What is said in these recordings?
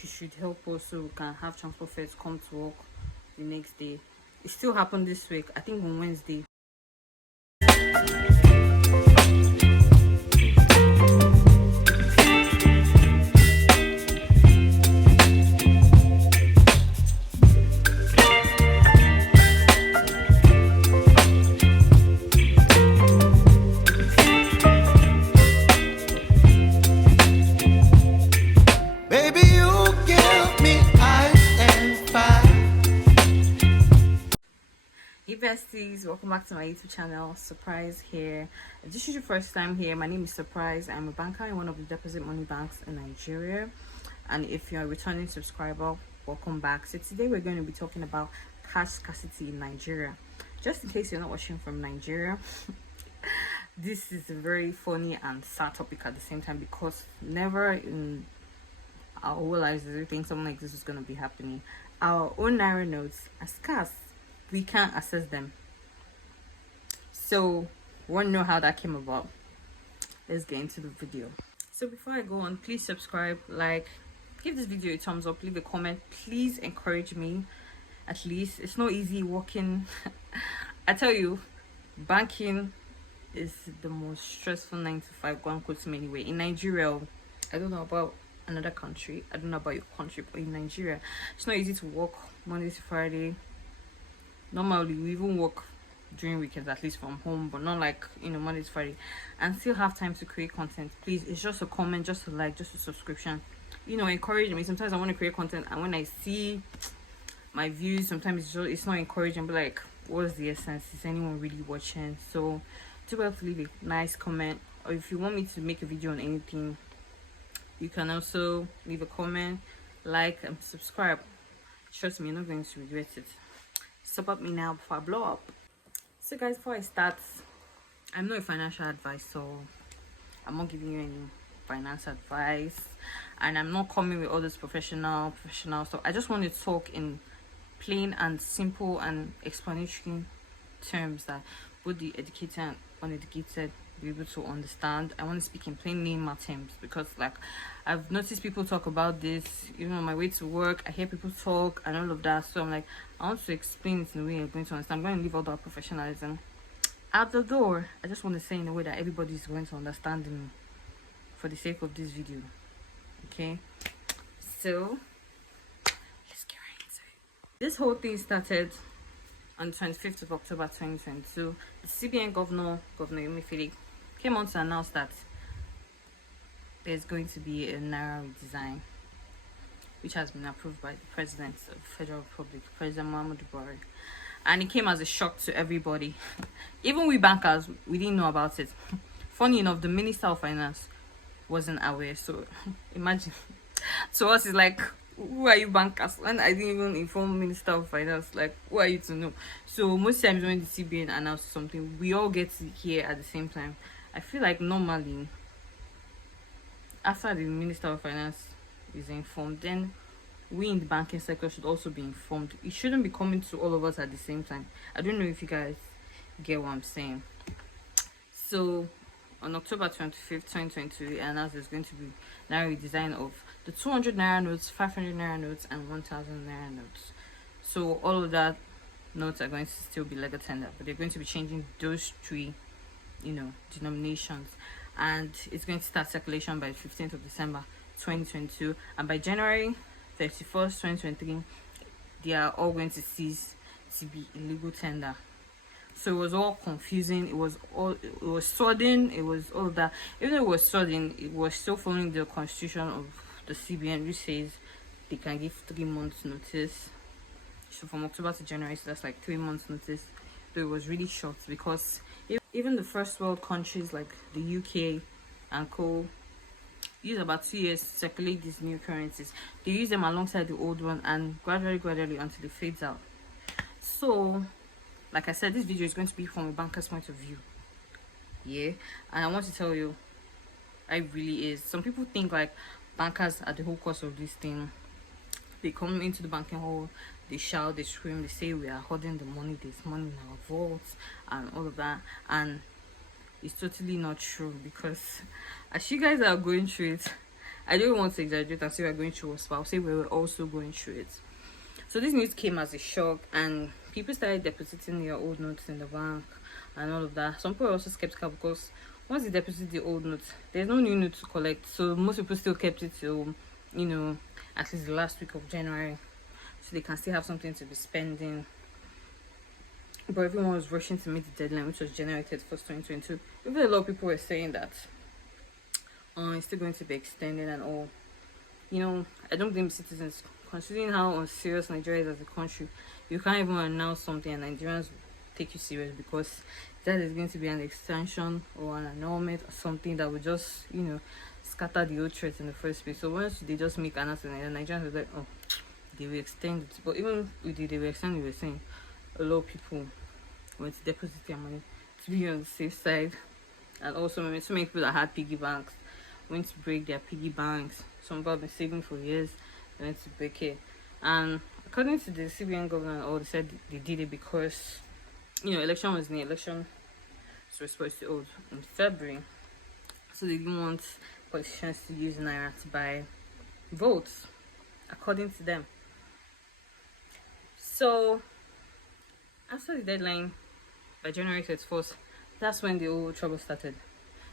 she should help us so we can have transport fares, come to work the next day. It still happened this week, I think on Wednesday. Baby, you give me ice and fire. Hey besties, welcome back to my YouTube channel. Surprise here. If this is your first time here, my name is Surprise. I'm a banker in one of the deposit money banks in Nigeria, and if you're a returning subscriber, welcome back. So today we're going to be talking about cash scarcity in Nigeria. Just in case you're not watching from Nigeria, this is a very funny and sad topic at the same time, because never in our whole lives did we think something like this was going to be happening. Our own Naira notes are scarce. We can't access them. So want to know how that came about? Let's get into the video. So before I go on, please subscribe, like, give this video a thumbs up, leave a comment. Please encourage me. At least it's not easy working. I tell you, banking is the most stressful 9 to 5. One quotes me anyway. In Nigeria, I don't know about another country, I don't know about your country, but in Nigeria it's not easy to work Monday to Friday. Normally we even work during weekends, at least from home, but not like, Monday to Friday, and still have time to create content. Please, it's just a comment, just a like, just a subscription, encourage me. Sometimes I want to create content, and when I see my views, sometimes it's not encouraging, but like, what's the essence? Is anyone really watching? So do well to leave a nice comment, or if you want me to make a video on anything, you can also leave a comment, like, and subscribe. Trust me, you're not going to regret it. Support me now before I blow up. So guys, before I start, I'm not a financial advice, so I'm not giving you any finance advice, and I'm not coming with all this professional. So I just want to talk in plain and simple and explanatory terms that both the educated and uneducated be able to understand. I want to speak in plain layman terms, because like, I've noticed people talk about this even on my way to work. I hear people talk and all of that, so I'm like, I want to explain it in a way you're going to understand. I'm going to leave all that professionalism at the door. I just want to say in a way that everybody's going to understand me for the sake of this video. Okay, so let's get right into it. This whole thing started on the 25th of October 2022. The CBN Governor Emefiele, came on to announce that there's going to be a Naira redesign, which has been approved by the President of the Federal Republic, President Muhammadu Buhari. And it came as a shock to everybody. Even we bankers, we didn't know about it. Funny enough, the Minister of Finance wasn't aware. So imagine, to us it's like, who are you bankers? And I didn't even inform Minister of Finance, like, who are you to know? So most times when the CBN announces something, we all get to hear at the same time. I feel like normally, after the Minister of Finance is informed, then we in the banking sector should also be informed. It shouldn't be coming to all of us at the same time. I don't know if you guys get what I'm saying. So on October 25th, 2022, it announced there's going to be Naira redesign of the 200 Naira notes, 500 Naira notes, and 1000 Naira notes. So all of that notes are going to still be legal tender, but they're going to be changing those three, denominations, and it's going to start circulation by the 15th of December 2022, and by January 31st, 2023, they are all going to cease to be illegal tender. So it was all confusing. It was sudden. It was all of that. Even though it was sudden, it was still following the constitution of the CBN, which says they can give 3 months notice. So from October to January, so that's like 3 months notice. So it was really short, because even the first world countries like the UK and co use about 2 years to circulate these new currencies. They use them alongside the old one, and gradually until it fades out. So like I said, this video is going to be from a banker's point of view. Yeah, and I want to tell you, it really is. Some people think like bankers are the whole cause of this thing. They come into the banking hall, they shout, they scream, they say we are hoarding the money, there's money in our vaults and all of that, and it's totally not true. Because as you guys are going through it, I don't want to exaggerate and say we're going through it, but I'll say we were also going through it. So this news came as a shock, and people started depositing their old notes in the bank and all of that. Some people were also skeptical because once you deposit the old notes, there's no new note to collect. So most people still kept it till, at least the last week of January, so they can still have something to be spending. But everyone was rushing to meet the deadline, which was January 31st, 2022. Even a lot of people were saying that it's still going to be extended and all. I don't blame citizens, considering how unserious Nigeria is as a country. You can't even announce something and Nigerians take you serious because that is going to be an extension or an annulment or something that would just, scatter the old threat in the first place. So once they just make an announcement, and Nigerians were like, oh, they will extend it. But even with they will extend, we were saying a lot of people went to deposit their money to be on the safe side. And also so many people that had piggy banks went to break their piggy banks. Some people have been saving for years, they went to break it. And according to the CBN governor, they said they did it because election was near. Election was supposed to hold in February, so they didn't want politicians to use Naira to buy votes, according to them. So after the deadline, by January 31st, that's when the old trouble started.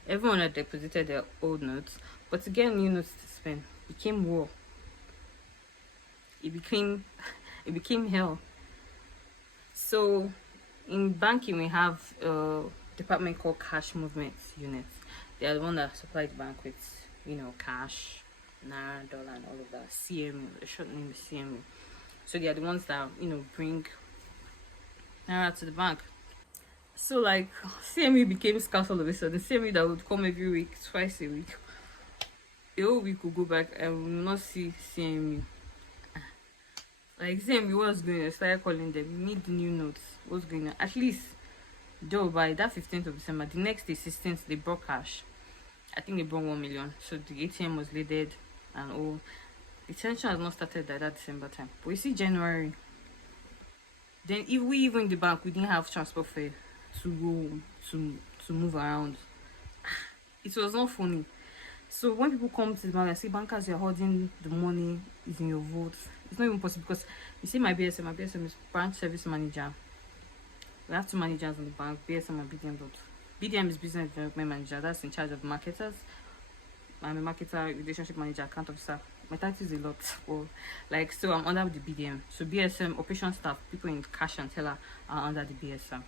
Everyone had deposited their old notes, but to get new notes to spend became war. It became hell. So in banking, we have a department called Cash Movement Unit. They are the one that supplied the bank with, cash, Naira, dollar, and all of that. CMU, the short name is CMU. So they are the ones that bring Naira to the bank. So like CMU became scarce all of a sudden. CMU that would come every week, twice a week. The whole week would go back and we will not see CMU. Like CMU, what's going on? I started calling them. We need the new notes. What's going on? At least though by that 15th of December, the next day 16th, they brought cash. I think they brought 1 million. So the ATM was loaded and all. The tension has not started at that December time. But you see January. Then if we even in the bank, we didn't have transport fare to go to move around. It was not funny. So when people come to the bank and say, bankers, you're holding the money, is in your votes. It's not even possible because you see my BSM is branch service manager. We have 2 managers in the bank, BSM and BDM. BDM is business development manager, that's in charge of marketers. I'm a marketer, relationship manager, account officer. My title is a lot, so I'm under the BDM. So BSM, operation staff, people in cash and teller are under the BSM.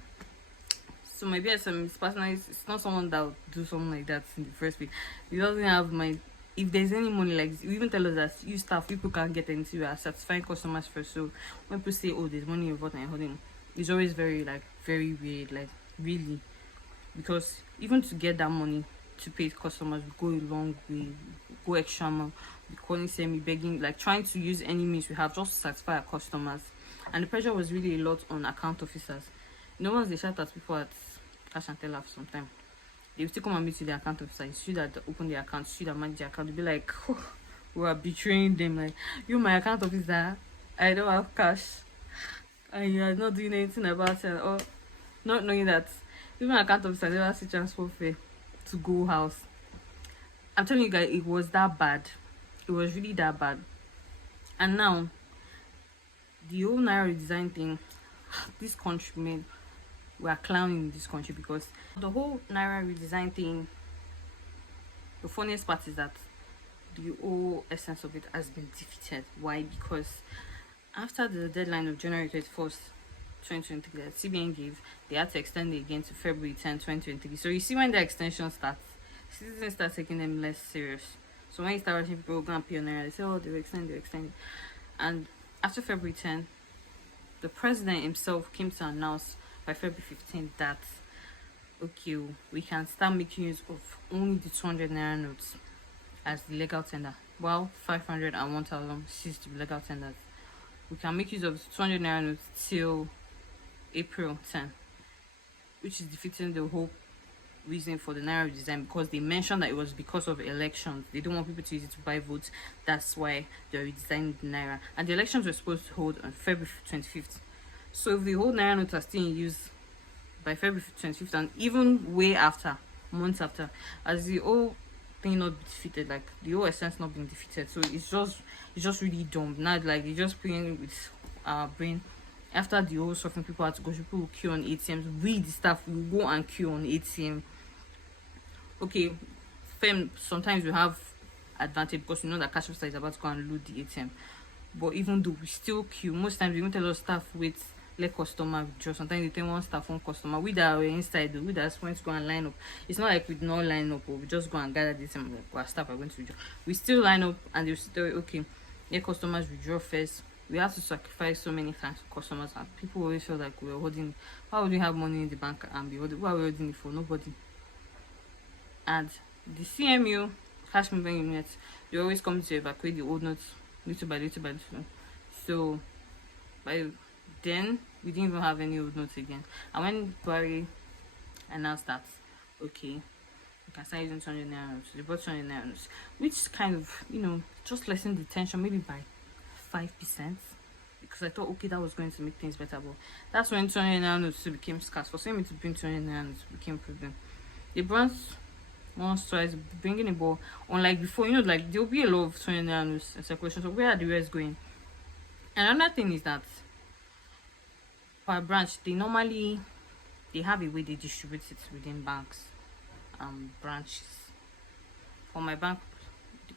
So my BSM is personalized. It's not someone that would do something like that in the first place. He doesn't have if there's any money like this, you even tell us that you staff, people can't get into. We are satisfying customers first. So when people say, oh, there's money involved and holding, it's always very weird, really, because even to get that money to pay customers, we go a long way, go extra mile, we calling, me begging, trying to use any means we have just to satisfy our customers. And the pressure was really a lot on account officers. Once they shout at people at cash and teller for some time, they will still come and meet you, the account officer. It's you that open the account, it's you that manage the account. They'll be like, oh, we are betraying them. Like, you, my account officer, I don't have cash, and you are not doing anything about it, or not knowing that even my account officer never see transport fare to go house. I'm telling you guys, it was that bad. It was really that bad. And now, the whole Naira Redesign thing, this country, man, we are clowning this country because the whole Naira Redesign thing, the funniest part is that the whole essence of it has been defeated. Why? Because after the deadline of January 31st, 2023 that CBN gave, they had to extend it again to February 10, 2023. So you see, when the extension starts, citizens start taking them less serious. So when you start watching people go and pay on Naira, they say, oh, they will extend. And after February 10, the president himself came to announce by February 15 that, okay, we can start making use of only the 200 Naira notes as the legal tender. Well, 500 and 1,000 ceased to be legal tenders. We can make use of the 200 Naira notes till April 10, which is defeating the whole reason for the Naira Redesign, because they mentioned that it was because of elections. They don't want people to use it to buy votes. That's why they're redesigning the Naira. And the elections were supposed to hold on February 25th. So if the whole Naira notes are still in use by February 25th, and even way after, months after, as the whole thing not be defeated, like the whole essence not being defeated. So it's just really dumb. Not like you're just playing with our brain. After the whole suffering, people had to go, people will queue on ATMs. We the staff will go and queue on ATM. Okay, fam, sometimes we have advantage because we know that cash officer is about to go and load the ATM. But even though we still queue, most times we even tell our staff wait, let customer withdraw. Sometimes they tell one staff, one customer. We that were inside, we that's going to go and line up. It's not like we do not line up or we just go and gather this and like our staff are going to withdraw. We still line up and they'll still okay, let customers withdraw first. We have to sacrifice so many times for customers, and people always feel like we're holding. Why would we have money in the bank and be holding? Why are we holding it for? Nobody. And the CMU, cash movement units, they always come to evacuate the old notes little by little by little. So by then we didn't even have any old notes again. And when Barry announced that, okay, you can start using 200 naira notes, they bought 200 naira notes, which kind of, just lessened the tension maybe by 5%. Because I thought, okay, that was going to make things better. But that's when 200 naira notes became scarce. For me to bring 200 naira notes became problem. They brought once, twice, bringing a ball. Unlike before, like there'll be a lot of 200 naira notes in circulation. So where are the rest going? And another thing is that per branch, they have a way they distribute it within banks, branches. For my bank,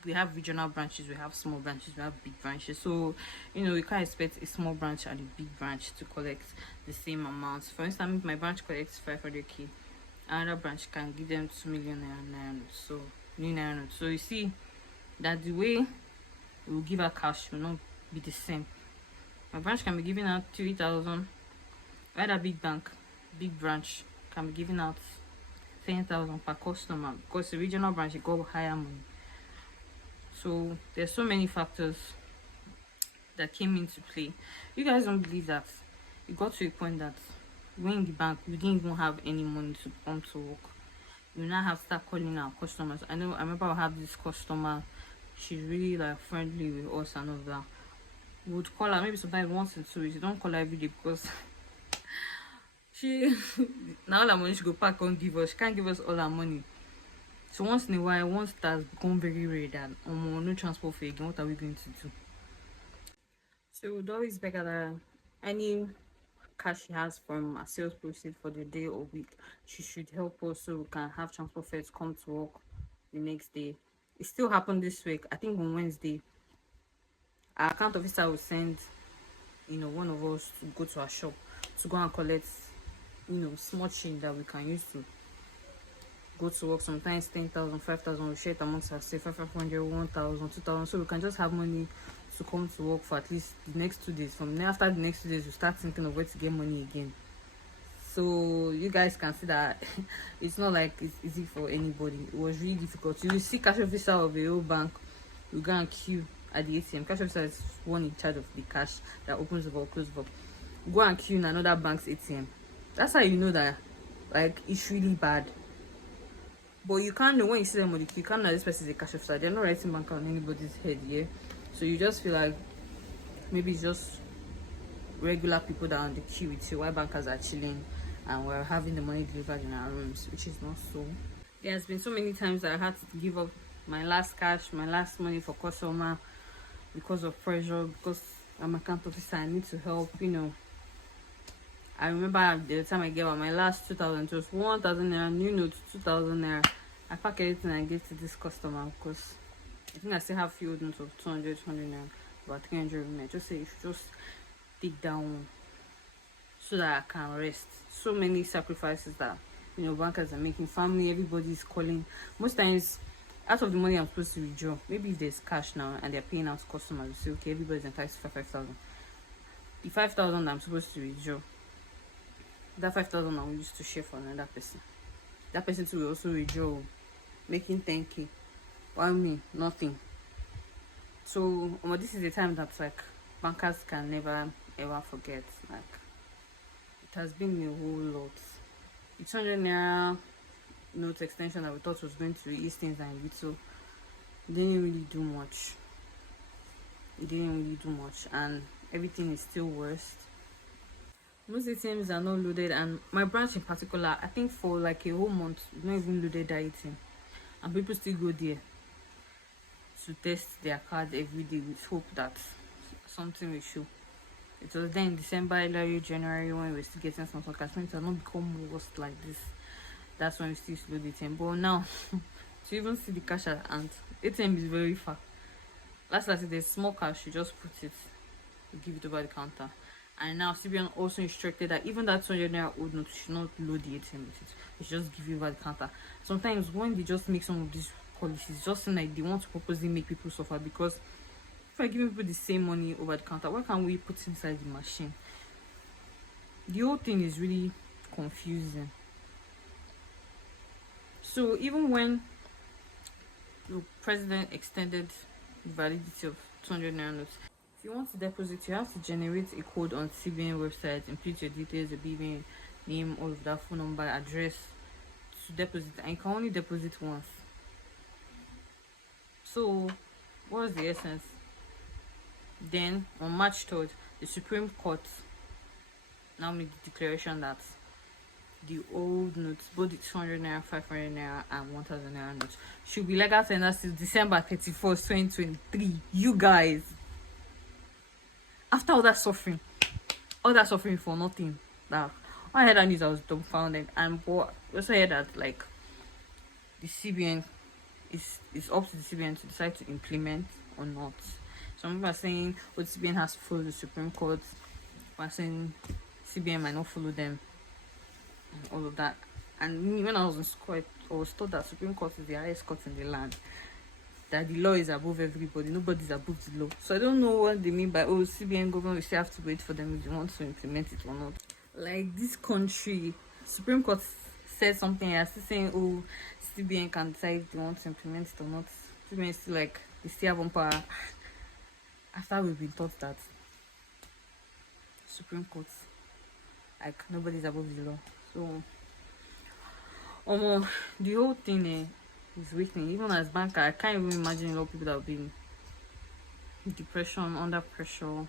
we have regional branches, we have small branches, we have big branches. So you can't expect a small branch and a big branch to collect the same amount. For instance, if my branch collects 500k, another branch can give them 2 million naira notes. So new naira notes. So you see that the way we will give out cash will not be the same. My branch can be giving out 3,000, while a big branch can be giving out 10,000 per customer, because the regional branch it got higher money. So there's so many factors that came into play. You guys don't believe that it got to a point that when in the bank we didn't even have any money to come to work. We now have to start calling our customers. I remember I have this customer, she's really like friendly with us and all that. We would call her maybe sometimes once in 2 weeks. You don't call her every day because she now all her money she go pack on give us. She can't give us all her money. So once in a while, once it has become very rare that no transport fare again, what are we going to do? So it would always beg that any cash she has from a sales proceed for the day or week, she should help us so we can have transport fares come to work the next day. It still happened this week. I think on Wednesday, our account officer will send one of us to go to our shop to go and collect small change that we can use to go to work. Sometimes 10,000, 5,000, we share it amongst ourselves, 500, 1,000, 2,000, so we can just have money to come to work for at least the next 2 days. From there, after the next 2 days, we start thinking of where to get money again. So you guys can see that it's not like it's easy for anybody. It was really difficult. You see cash officer of a whole bank, you go and queue at the ATM. Cash officer is one in charge of the cash that opens the vault, closes the vault. Go and queue in another bank's ATM. That's how you know that like it's really bad. But you can't know when you see them on the queue. You can't know this person is a cash officer. They're not writing bank on anybody's head, yeah. So you just feel like maybe it's just regular people that are on the queue with you, while bankers are chilling and we're having the money delivered in our rooms, which is not so. There has been so many times that I had to give up my last cash, my last money for customer because of pressure, because I'm account officer, I need to help, I remember the time I gave out my last 2,000, it was 1,000 naira, new note 2,000 naira. I pack everything and I give to this customer because I think I still have few notes of 200, 200 naira, about 300 naira. Just say you should just take down one so that I can rest. So many sacrifices that bankers are making. Family, everybody's calling. Most times, out of the money I'm supposed to withdraw, maybe if there's cash now and they're paying out to customers, you say okay, everybody's entitled to 5,000. The 5,000 I'm supposed to withdraw, that 5,000 I will use to share for another person. That person too will also withdraw, making 10k. While me, nothing. So this is the time that like bankers can never ever forget. Like it has been a whole lot. The 200 naira note extension that we thought was going to ease things and little didn't really do much. It didn't really do much, and everything is still worse. Most ATMs are not loaded, and my branch in particular, I think for like a whole month, we've not even loaded that ATM. and people still go there to test their card every day with hope that something will show. It was then in December, early January when we were still getting some catchment. It has not become worse like this. That's when we still slowed it in. But now, to even see the cash at hand, ATM is very far. Last there's small cash, you just put it, you give it over the counter. And now CBN also instructed that even that 200 naira old note should not load the ATM with it. It should just give you over the counter. Sometimes when they just make some of these policies, just seem like they want to purposely make people suffer, because if I give people the same money over the counter, why can't we put it inside the machine? The whole thing is really confusing. So even when the president extended the validity of 200 naira notes, if you want to deposit, you have to generate a code on CBN website, input your details, your BVN name, all of that, phone number, address to deposit, and you can only deposit once. So what's the essence? Then on March 3rd, the Supreme Court now made the declaration that the old notes, both the 200 naira, 500 naira, and 1000 naira notes, should be legal tender till December 31st, 2023. You guys, after all that suffering for nothing. That when I heard that news, I was dumbfounded. And but also heard that like the CBN is up to the CBN to decide to implement or not. Some people are saying the CBN has to follow the Supreme Court. People are saying CBN might not follow them, and all of that. And me, when I was in school, I was taught that Supreme Court is the highest court in the land. That the law is above everybody, nobody's above the law. So I don't know what they mean by CBN government, we still have to wait for them if they want to implement it or not. Like this country, Supreme Court said something else, saying CBN can decide if they want to implement it or not. CBN is still like they still have one power. After we've been taught that Supreme Court, like nobody's above the law. So the whole thing is weakening. Even as banker, I can't even imagine a lot of people that have been in depression, under pressure.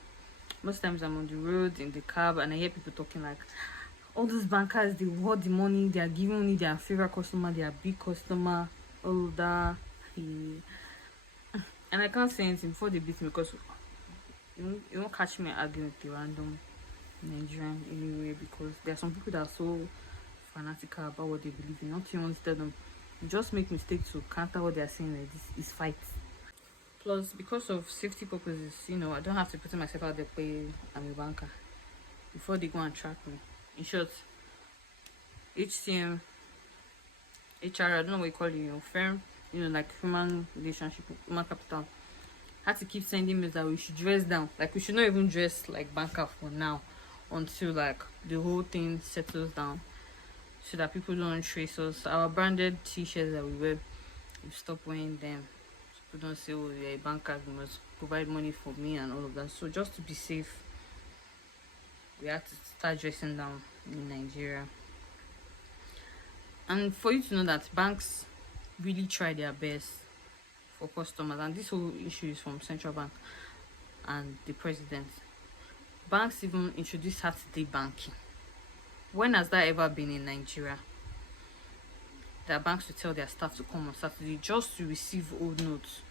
Most times I'm on the road in the cab and I hear people talking like, all those bankers, they want the money, they are giving only their favorite customer, their big customer, all of that. And I can't say anything before they beat me, because you won't catch me arguing with the random Nigerian anyway, because there are some people that are so fanatical about what they believe in. Not you want to tell them, you just make mistakes to counter what they are saying like this is fight. Plus, because of safety purposes, I don't have to put myself out there pay I'm a banker before they go and track me. In short, HCM, HR, I don't know what you call it, firm, like human relationship, human capital, had to keep sending me that we should dress down. Like, we should not even dress like banker for now until like the whole thing settles down, so that people don't trace us. Our branded t-shirts that we wear, we stop wearing them. People don't say, you're a banker, you must provide money for me and all of that. So just to be safe, we have to start dressing down in Nigeria. And for you to know that banks really try their best for customers, and this whole issue is from central bank and the president. Banks even introduced Saturday banking. When has that ever been in Nigeria? That banks will tell their staff to come on Saturday just to receive old notes,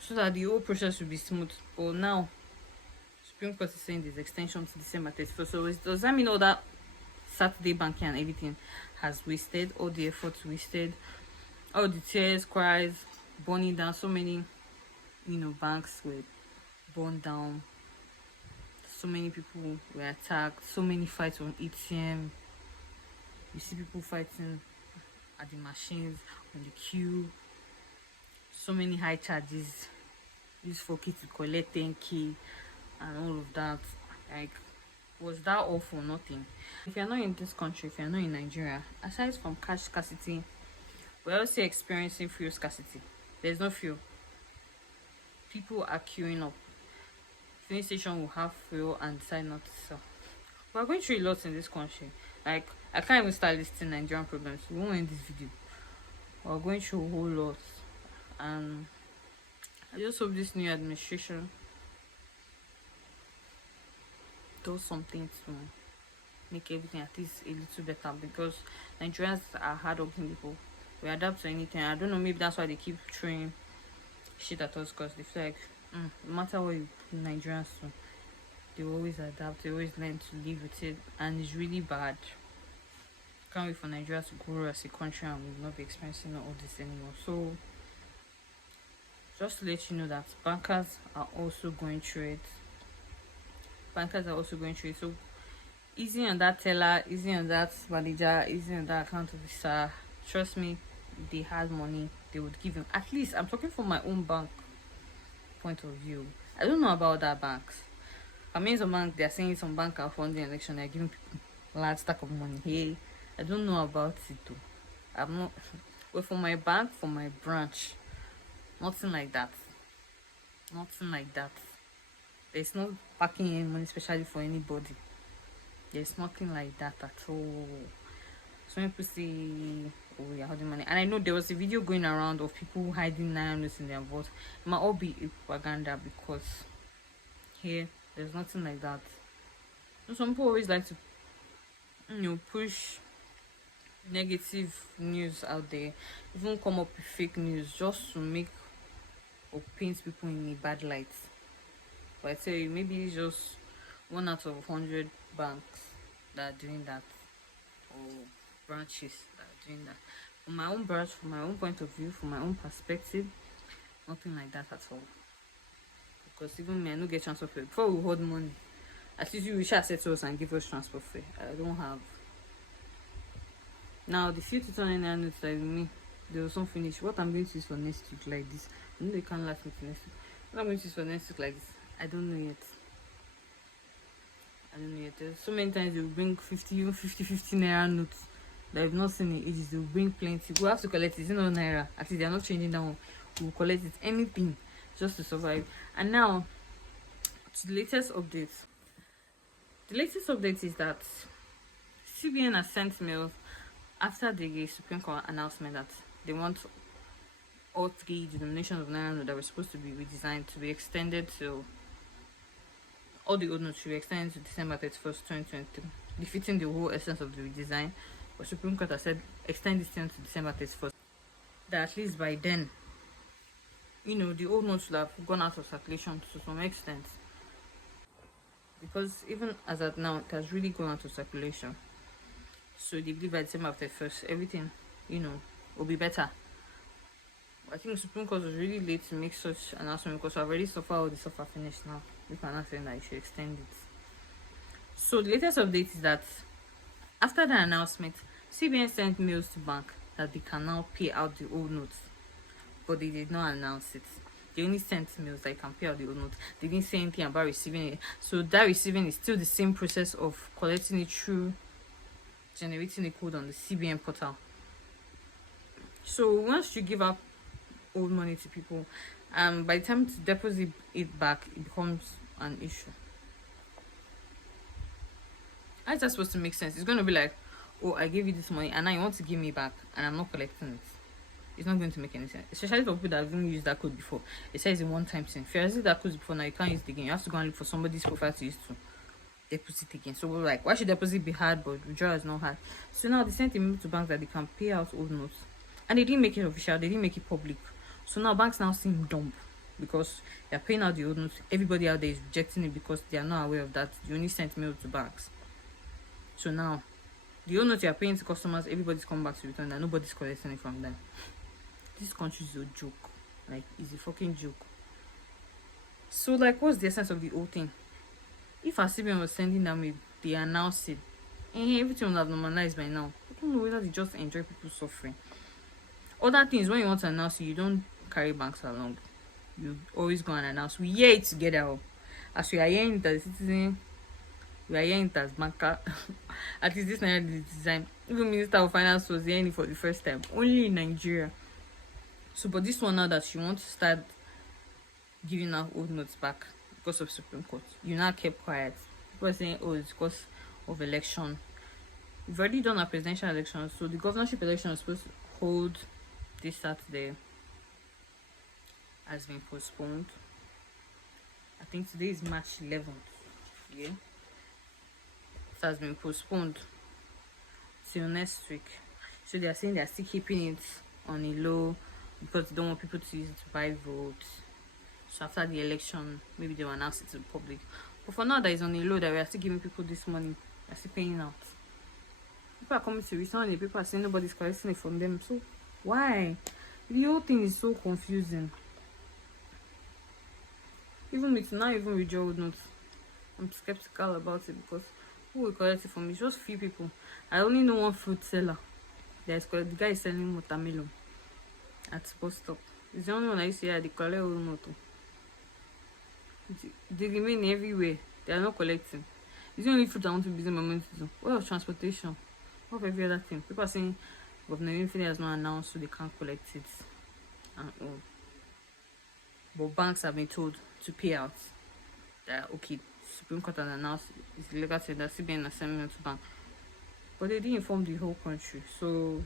so that the whole process will be smooth. But now, Supreme Court is saying there's extension to December 31st. So does that mean all that Saturday banking and everything has wasted? All the efforts wasted? All the tears, cries, burning down? So many, banks were burned down. So many people were attacked. So many fights on ATM. You see people fighting at the machines, on the queue. So many high charges used for kids to collect 10K and all of that. Like, was that all for nothing? If you're not in this country, if you're not in Nigeria, aside from cash scarcity, we're also experiencing fuel scarcity. There's no fuel. People are queuing up. Filling station will have fuel and decide not to sell. We're going through a lot in this country. Like, I can't even start listing Nigerian problems. We won't end this video. We're going through a whole lot. And I just hope this new administration does something to make everything at least a little better, because Nigerians are hardworking people. We adapt to anything. I don't know, maybe that's why they keep throwing shit at us, because they feel like no matter what you put Nigerians to, they always adapt, they always learn to live with it, and it's really bad. Can't wait for Nigeria to grow as a country and we'll not be experiencing all this anymore. So just to let you know that bankers are also going through it. Bankers are also going through it. So easy on that teller, easy on that manager, easy on that account officer. Trust me, if they had money, they would give him. At least I'm talking from my own bank point of view. I don't know about other banks. I mean, some bank they're saying some bank are funding election, they're giving people large stack of money. Hey, I don't know about it though. I'm not well for my bank, for my branch. Nothing like that. Nothing like that. There's no packing any money, especially for anybody. There's nothing like that at all. Some people say, oh, you're hiding money. And I know there was a video going around of people hiding Naira notes in their vault. It might all be a propaganda, because here, there's nothing like that. So some people always like to, push negative news out there, even come up with fake news just to make or paint people in a bad light. But I tell you, maybe it's just 1 out of 100 banks that are doing that, or branches that are doing that. From my own branch, from my own point of view, from my own perspective, nothing like that at all. Because even me, I don't get transfer fare. Before we hold money, at least you wish I said to us and give us transfer fare. I don't have. Now the few 2,000 notes like me, they will soon finish. What I'm going to use for next week like this, I know they can't last me for next week. What I'm going to use for next week like this, I don't know yet. I don't know yet. There's so many times they will bring 50, even 50 Naira notes that I've not seen in ages. They will bring plenty. We'll have to collect it. It's not Naira. At least they are not changing that one. We'll collect it. Anything just to survive. And now, to the latest updates. The latest update is that CBN has sent mails after the Supreme Court announcement that they want all 3 denominations of Naira that were supposed to be redesigned to be extended to, all the old notes should be extended to December 31st, 2023, defeating the whole essence of the redesign. But Supreme Court has said extend this term to December 31st. That at least by then, the old notes should have gone out of circulation to some extent. Because even as at now, it has really gone out of circulation. So they believe by December 31st, everything, will be better. But I think the Supreme Court was really late to make such announcement, because I've already suffered all the suffer finished now. We can not saying that you should extend it. So the latest update is that after the announcement, CBN sent mails to bank that they can now pay out the old notes, but they did not announce it. They only sent mails that you can pay out the old notes. They didn't say anything about receiving it. So that receiving is still the same process of collecting it through generating a code on the CBN portal. So once you give up old money to people, by the time to deposit it back, it becomes an issue. How is that supposed to make sense? It's going to be like, oh, I gave you this money and now you want to give me back and I'm not collecting it. It's not going to make any sense, especially for people that haven't used that code before. It says a one-time thing. If you're using that code before, now you can't use it again. You have to go and look for somebody's profile to use to deposit again. So we're like, why should deposit be hard but withdrawal is not hard? So now they sent a mail to banks that they can pay out old notes, and they didn't make it official, they didn't make it public. So now banks now seem dumb because they're paying out the old notes. Everybody out there is rejecting it because they are not aware of that. You only sent mail to banks. So now the old notes you're paying to customers, everybody's coming back to return and nobody's collecting it from them. This country is a joke. Like, it's a fucking joke. So like, what's the essence of the whole thing? If our CBN was sending that mail, they announced it, and everything would have normalized by now. I don't know whether they just enjoy people suffering. Other things, when you want to announce it, you don't carry banks along. You always go and announce. We hear it together. As we are hearing it as citizen, we are hearing it as banker. At least this Naira Redesign. Even Minister of Finance was hearing it for the first time. Only in Nigeria. So, but this one now that she wants to start giving out old notes back because of Supreme Court, you now kept quiet. People are saying, oh, it's because of election. We've already done our presidential election, so the governorship election is supposed to hold this Saturday. Has been postponed. I think today is March 11th. Yeah, it has been postponed till next week. So they are saying they are still keeping it on a low because they don't want people to use it to buy votes. So after the election, maybe they will announce it to the public. But for now, that is on a low that we are still giving people this money. We are still paying out. People are coming to return it. People are saying nobody's collecting it from them. So why? The whole thing is so confusing. Even with not even with your old notes, I'm skeptical about it because who will collect it from me? Just few people. I only know one fruit seller. The guy is selling watermelon at bus stop. It's the only one I used to hear. They collect old note. They remain everywhere. They are not collecting. It's the only fruit I want to be using my money to do. What of transportation? What of every other thing? People are saying Governor Infini has not announced, so they can't collect it. And all. But banks have been told to pay out. That okay, Supreme Court has announced it's legal to that CBN has sent to bank. But they didn't inform the whole country. So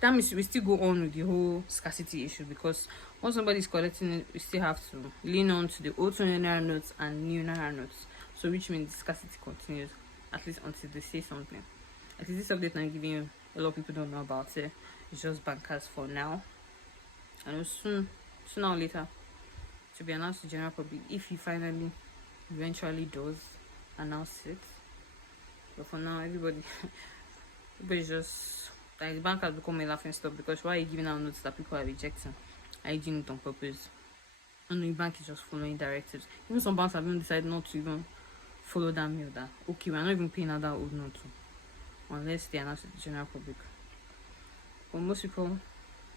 that means we still go on with the whole scarcity issue because once somebody is collecting it, we still have to lean on to the old 20 naira notes and new naira notes. So which means the scarcity continues at least until they say something. At least this update I'm giving you, a lot of people don't know about it. It's just Banker'S for now. And sooner or later to be announced to the general public if he finally eventually does announce it. But for now, everybody's just like the bank has become a laughing stock because why are you giving out notes that people are rejecting? Are you doing it on purpose? And the bank is just following directives. Even some banks have even decided not to even follow that mail that okay, we're not even paying out that old note unless they announce it to the general public. But most people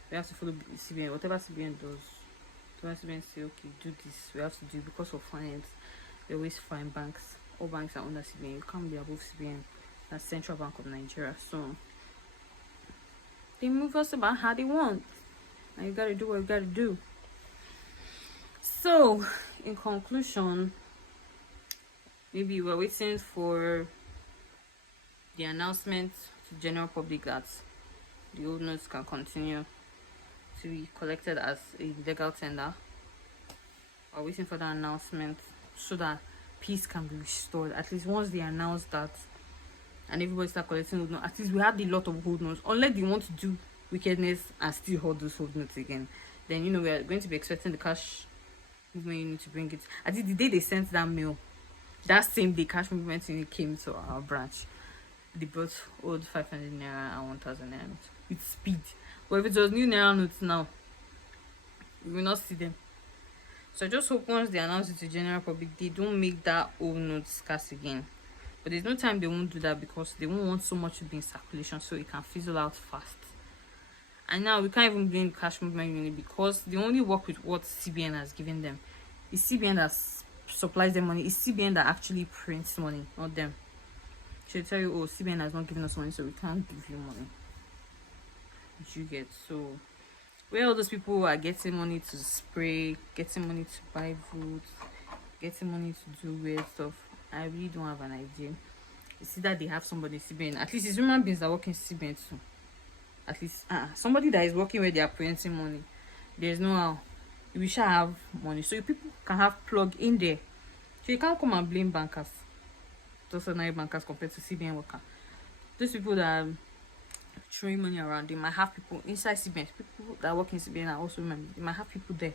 we have to follow CBN, whatever CBN does. Whatever CBN say, okay, do this, we have to do because of finance. They always find banks. All banks are under CBN. You can't be above CBN. That's Central Bank of Nigeria. So they move us about how they want. And you gotta do what you gotta do. So, in conclusion, maybe we're waiting for the announcement to the general public that the old notes can continue to be collected as a legal tender. We're waiting for the announcement so that peace can be restored. At least once they announce that and everybody start collecting old notes, at least we have a lot of old notes. Unless they want to do wickedness and still hold those old notes again, then we are going to be expecting the cash movement unit to bring it. I think the day they sent that mail, that same day cash movement unit came to our branch. They brought old 500 naira and 1000 naira notes with speed. But if it was new naira notes now, we will not see them. So I just hope once they announce it to the general public, they don't make that old note scarce again. But there's no time they won't do that because they won't want so much to be in circulation so it can fizzle out fast. And now we can't even blame cash movement unit because they only work with what CBN has given them. It's CBN that supplies them money. It's CBN that actually prints money, not them. She'll tell you, oh, CBN has not given us money, so we can't give you money. Which you get. So where all those people are getting money to spray, getting money to buy food, getting money to do weird stuff, I really don't have an idea. It's either they have somebody CBN. At least it's human beings that work in CBN too. At least somebody that is working where they are printing money. There's no how. We shall have money. So people can have plug in there. So you can't come and blame bankers. Those ordinary bankers compared to CBN worker. Those people that are throwing money around, they might have people inside CBN. People that work in CBN are also women. They might have people there.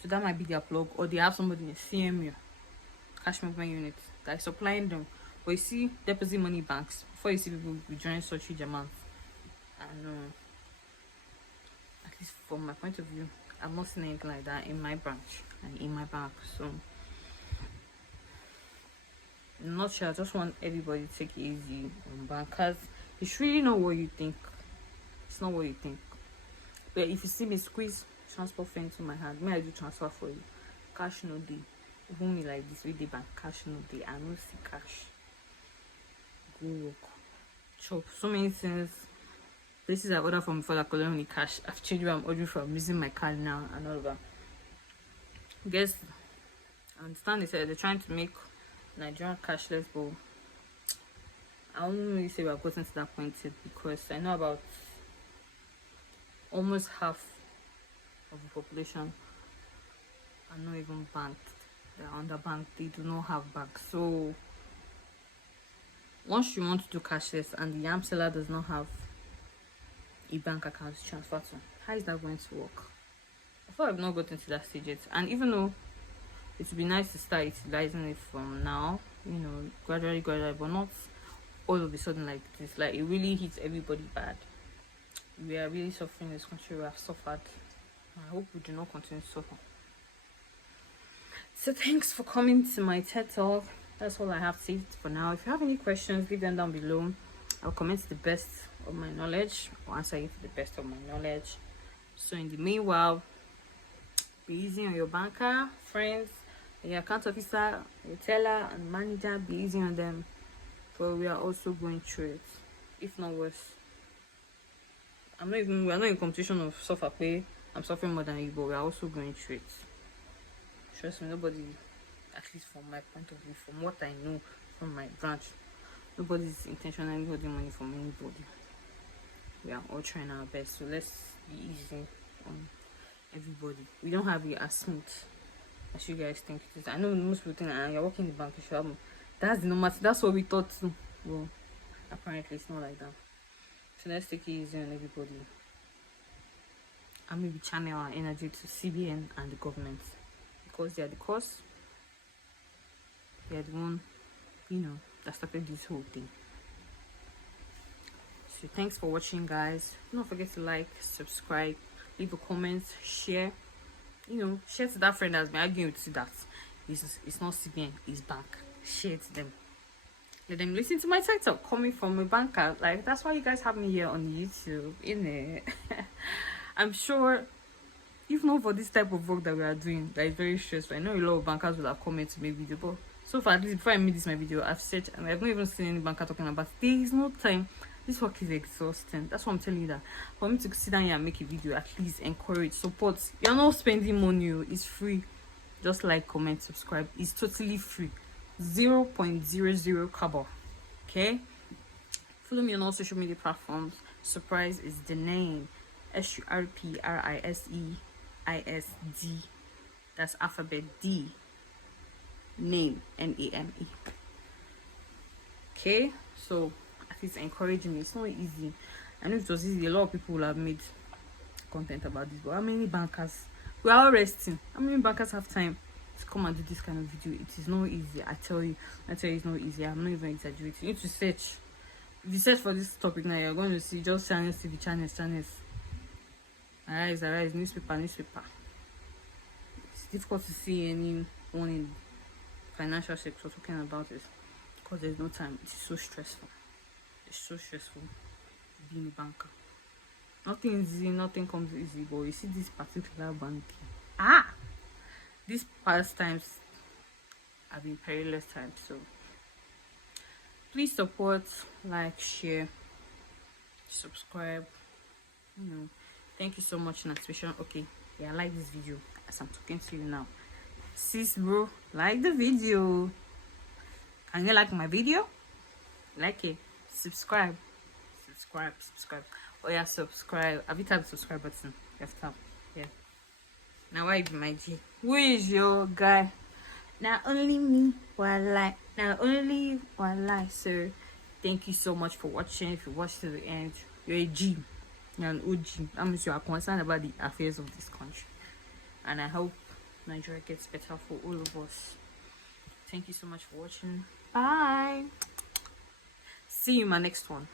So that might be their plug. Or they have somebody in CMU, cash movement unit, that is supplying them. But you see deposit money banks, before you see people withdrawing such huge amounts. I know. At least from my point of view, I've not seen anything like that in my branch and in my bank. So I'm not sure. I just want everybody to take it easy on bankers. It's really not what you think. It's not what you think. But if you see me squeeze transport fee into my hand, may I do transfer for you? Cash no day. Even me like this with the bank, cash no day. I no see cash. Go work. Chop. So many things. Places I order from before that collect only cash. I've changed where I'm ordering from, I'm using my card now and all that. Guess I understand they're trying to make Nigerian cashless, but I won't really say we've gotten to that point yet because I know about almost half of the population are not even banked. They're underbanked, they do not have banks. So once you want to do cashless and the yam seller does not have a bank account to transfer to, how is that going to work? I thought I've not gotten to that stage yet. And even though it would be nice to start utilizing it from now, gradually, but not all of a sudden like this. Like, it really hits everybody bad. We are really suffering in this country. We have suffered. I hope we do not continue to suffer. So thanks for coming to my TED Talk. That's all I have saved for now. If you have any questions, leave them down below. I'll comment to the best of my knowledge, or answer you to the best of my knowledge. So in the meanwhile, be easy on your banker, friends, your account officer, your teller and manager. Be easy on them, for we are also going through it, if not worse. We're not in competition of suffer pay. I'm suffering more than you, but we're also going through it. Trust me, nobody, at least from my point of view, from what I know from my branch, nobody's intentionally holding money from anybody. We are all trying our best, so let's be easy on everybody. We don't have it as smooth as you guys think it is. I know most people think you're working in the bank, you should have. That's the normal. That's what we thought too. Well, apparently it's not like that. So let's take it easy on everybody, and maybe channel our energy to CBN and the government, because they are the cause. They are the one, that started this whole thing. So thanks for watching, guys. Don't forget to like, subscribe, leave a comment, share. Share to that friend that's been arguing with you that it's not CBN, it's bank. Share it to them. Let them listen to my title coming from a banker. Like, that's why you guys have me here on YouTube, innit? I'm sure, if not for this type of work that we are doing, that is very stressful. I know a lot of bankers will have commented to my video, but so far, at least before I made this my video, I've searched and I've not even seen any banker talking about it. There is no time. This work is exhausting. That's what I'm telling you. That for me to sit down here and make a video, at least encourage, support. You're not spending money. It's free. Just like, comment, subscribe. It's totally free. 0.00 kobo. Okay, follow me on all social media platforms. Surprise is the name. SURPRISEISD. That's alphabet D. Name NAME. Okay, so at least encourage me. It's not easy. I know if it was easy, a lot of people will have made content about this, but how many bankers, we are all resting, how many bankers have time to come and do this kind of video? It is not easy. I tell you it's not easy. I'm not even exaggerating. You need to search. If you search for this topic now, you're going to see just channels, TV channels. Arise, newspaper. It's difficult to see anyone in financial sector talking about it, because there's no time. It's so stressful. Being a banker. Nothing is easy, nothing comes easy, but you see this particular bank. These past times have been perilous times, so please support, like, share, subscribe. Thank you so much in anticipation. Okay, yeah, like this video as I'm talking to you now. Sis bro, like the video. Can you like my video? Like it. Subscribe. Oh yeah, subscribe. Have you tapped the subscribe button? You have tapped. Yeah. Now why be my G? Who is your guy? Not only me, walai. Not only walai. So thank you so much for watching. If you watched to the end, you're a G. You're an OG. That means you are concerned about the affairs of this country. And I hope Nigeria gets better for all of us. Thank you so much for watching. Bye. See you in my next one.